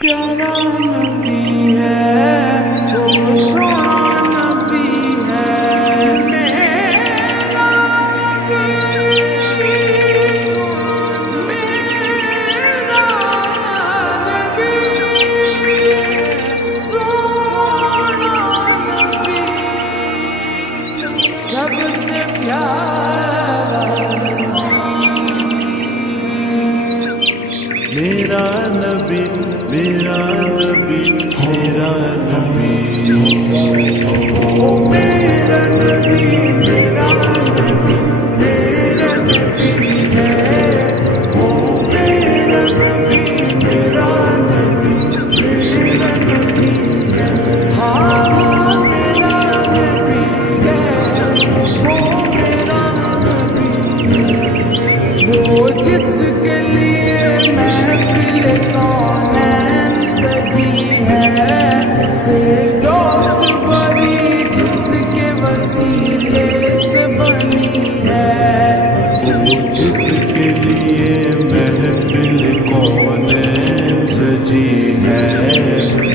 پیارا نبی ہے وہ سونا نبی ہے میرا نبی میرا نبی سونا نبی سب سے پیارا میرا نبی میرا نبی میرا نبی میرا نبی میرا نبی میرا نبی ہے وہ میرا نبی میرا نبی میرا نبی ہے ہاں میرا نبی ہے وہ میرا نبی ہے وہ جس کے لیے محفل کونین سجی ہے فردوس بری جس کے وسیلے سے بنی ہے وہ جس کے لیے محفل کونین سجی ہے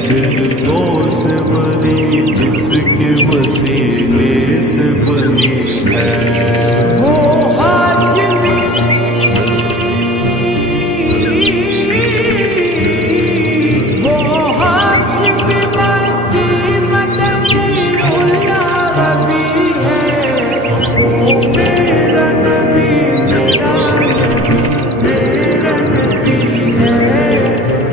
فردوس بری جس کے وسیلے سے بنی ہے وہ ہاشمی وہ ہاشمی مکی مدنی العربی ہے وہ میرا نبی میرا نبی میرا نبی ہے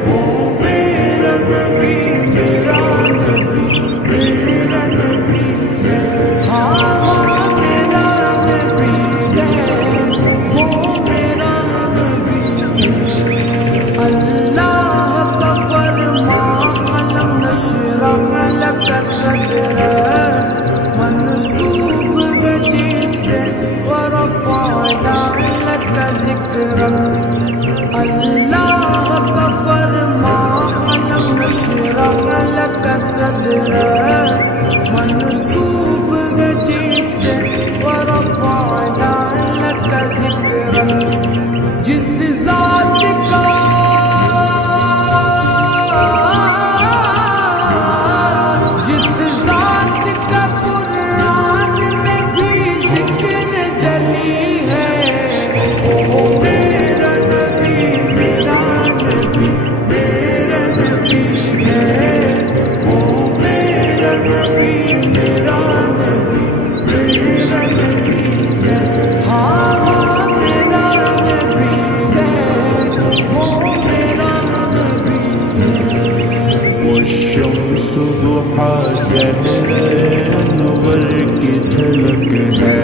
وہ میرا نبی میرا نبی میرا نبی ہے ہاں میرا نبی ہے وہ میرا نبی ہے اللہ کا فرمان علم نشرح لک صدرک منصوب ہے جس سے ورفعنا لک ذکرک اللہ کا فرمان علم نشرح لک صدرک منصوب ہے جس سے ورفعنا لک ذکرک جس ذات کا جس ذات کا قرآن میں بھی ذکر جلی ہے وہ میرا نبی میرا نبی میرا نبی ہے وہ میرا نبی میرا نبی میرا نبی ہے ہاں میرا نبی ہے وہ میرا نبی ہے والشمس ضحا زہر انور کی جھلک ہے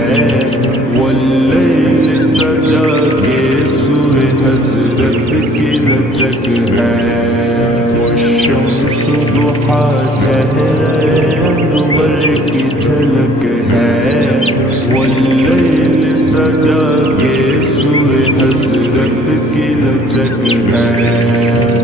واللیل سجا کے سوئے حسرت کی لچک ہے والشمس ضحا زہر انور کی جھلک ہے واللیل سجا کے سوئے حسرت کی لچک ہے